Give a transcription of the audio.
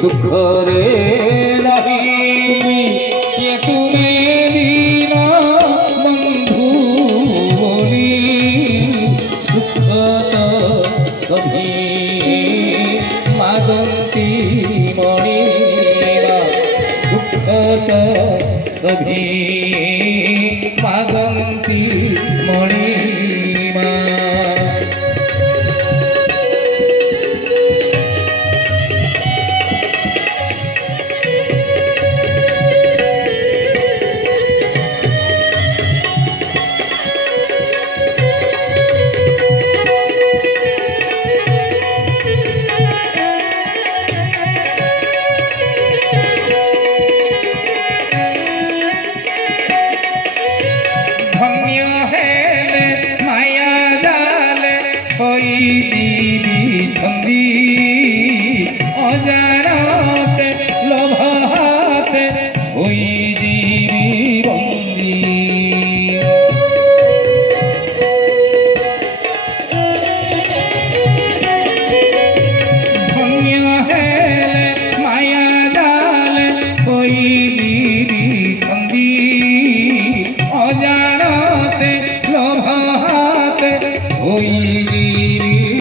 দুঃখরে রহিবি তুমি দিন বন্ধু বলি সুখত সভি মাগন্তি মণিরা সুখত সভি মাগন্তি মণিমা। ধন্য হেলে মায়া জালে হই দিবি ছন্দি অজানতে লোভ হাতে হই